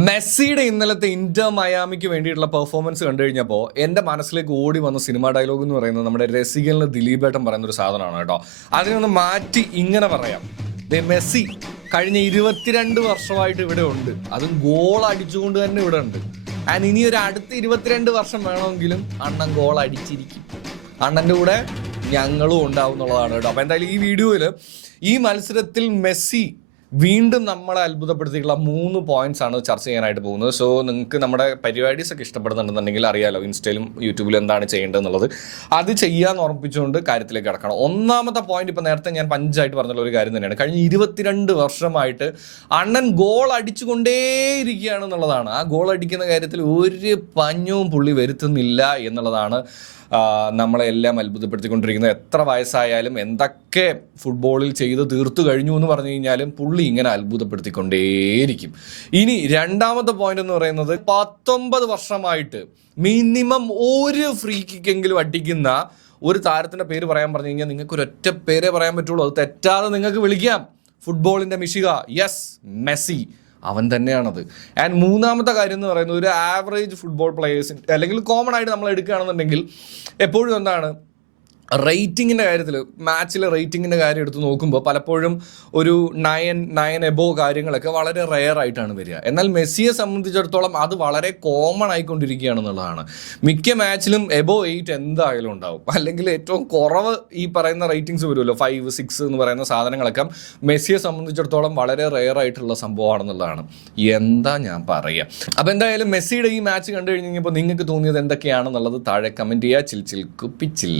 മെസ്സിയുടെ ഇന്നലത്തെ ഇന്റർ മയാമിക്ക് വേണ്ടിയിട്ടുള്ള പെർഫോമൻസ് കണ്ടു കഴിഞ്ഞപ്പോൾ എൻ്റെ മനസ്സിലേക്ക് ഓടി വന്ന സിനിമ ഡയലോഗ് എന്ന് പറയുന്നത് നമ്മുടെ രസികലിന് ദിലീപേട്ടൻ പറയുന്ന ഒരു സാധനമാണ് കേട്ടോ. അതിനൊന്ന് മാറ്റി ഇങ്ങനെ പറയാം, മെസ്സി കഴിഞ്ഞ 22 വർഷമായിട്ട് ഇവിടെ ഉണ്ട്, അതും ഗോൾ അടിച്ചുകൊണ്ട് തന്നെ ഇവിടെ ഉണ്ട്. ആൻഡ് ഇനി ഒരു അടുത്ത 22 വർഷം വേണമെങ്കിലും അണ്ണൻ ഗോൾ അടിച്ചിരിക്കും. അണ്ണൻ്റെ കൂടെ ഞങ്ങളും ഉണ്ടാവും എന്നുള്ളതാണ് കേട്ടോ. അപ്പോൾ എന്തായാലും ഈ വീഡിയോയിൽ ഈ മത്സരത്തിൽ മെസ്സി വീണ്ടും നമ്മളെ അത്ഭുതപ്പെടുത്തിയിട്ടുള്ള 3 പോയിന്റ്സ് ആണ് ചർച്ച ചെയ്യാനായിട്ട് പോകുന്നത്. സോ നിങ്ങൾക്ക് നമ്മുടെ പരിപാടീസ് ഒക്കെ ഇഷ്ടപ്പെടുന്നുണ്ടെന്നുണ്ടെങ്കിൽ അറിയാലോ ഇൻസ്റ്റയിലും യൂട്യൂബിലും എന്താണ് ചെയ്യേണ്ടതെന്നുള്ളത്. അത് ചെയ്യാന്ന് ഓർമ്മിപ്പിച്ചുകൊണ്ട് കാര്യത്തിലേക്ക് കിടക്കണം. ഒന്നാമത്തെ പോയിന്റ് ഇപ്പം നേരത്തെ ഞാൻ പഞ്ചായിട്ട് പറഞ്ഞുള്ള ഒരു കാര്യം തന്നെയാണ്. കഴിഞ്ഞ 22 വർഷമായിട്ട് അണ്ണൻ ഗോൾ അടിച്ചുകൊണ്ടേയിരിക്കുകയാണെന്നുള്ളതാണ്. ആ ഗോൾ അടിക്കുന്ന കാര്യത്തിൽ ഒരു പഞ്ഞവും പുള്ളി വരുത്തുന്നില്ല എന്നുള്ളതാണ് നമ്മളെല്ലാം അത്ഭുതപ്പെടുത്തിക്കൊണ്ടിരിക്കുന്നത്. എത്ര വയസ്സായാലും എന്തൊക്കെ ഫുട്ബോളിൽ ചെയ്ത് തീർത്തു കഴിഞ്ഞു എന്ന് പറഞ്ഞു കഴിഞ്ഞാലും പുള്ളി ഇങ്ങനെ അത്ഭുതപ്പെടുത്തിക്കൊണ്ടേയിരിക്കും. ഇനി രണ്ടാമത്തെ പോയിന്റ് എന്ന് പറയുന്നത് 19 വർഷമായിട്ട് മിനിമം ഒരു ഫ്രീ കിക്കെങ്കിലും അടിക്കുന്ന ഒരു താരത്തിന്റെ പേര് പറയാൻ പറഞ്ഞു കഴിഞ്ഞാൽ നിങ്ങൾക്ക് ഒരൊറ്റ പേരേ പറയാൻ പറ്റുള്ളൂ. അത് തെറ്റാതെ നിങ്ങൾക്ക് വിളിക്കാം, ഫുട്ബോളിന്റെ മിശിക. യെസ്, മെസ്സി അവൻ തന്നെയാണത്. ആൻഡ് മൂന്നാമത്തെ കാര്യം എന്ന് പറയുന്നത് ഒരു ആവറേജ് ഫുട്ബോൾ പ്ലേയേഴ്സിൻ്റെ അല്ലെങ്കിൽ കോമൺ ആയിട്ട് നമ്മൾ എടുക്കുകയാണെന്നുണ്ടെങ്കിൽ എപ്പോഴും എന്താണ് റേറ്റിങ്ങിൻ്റെ കാര്യത്തിൽ, മാച്ചിലെ റേറ്റിങ്ങിൻ്റെ കാര്യം എടുത്ത് നോക്കുമ്പോൾ പലപ്പോഴും ഒരു 9 എബോ കാര്യങ്ങളൊക്കെ വളരെ റെയർ ആയിട്ടാണ് വരിക. എന്നാൽ മെസ്സിയെ സംബന്ധിച്ചിടത്തോളം അത് വളരെ കോമൺ ആയിക്കൊണ്ടിരിക്കുകയാണെന്നുള്ളതാണ്. മിക്ക മാച്ചിലും എബോ 8 എന്തായാലും ഉണ്ടാവും. അല്ലെങ്കിൽ ഏറ്റവും കുറവ് ഈ പറയുന്ന റേറ്റിംഗ്സ് വരുമല്ലോ 5, 6 എന്ന് പറയുന്ന സാധനങ്ങളൊക്കെ മെസ്സിയെ സംബന്ധിച്ചിടത്തോളം വളരെ റെയർ ആയിട്ടുള്ള സംഭവമാണെന്നുള്ളതാണ്. എന്താ ഞാൻ പറയുക. അപ്പോൾ എന്തായാലും മെസ്സിയുടെ ഈ മാച്ച് കണ്ടു കഴിഞ്ഞപ്പോൾ നിങ്ങൾക്ക് തോന്നിയത് എന്തൊക്കെയാണെന്നുള്ളത് താഴെ കമൻറ്റ് ചെയ്യുക. ചിൽ കുപ്പിച്ചിൽ.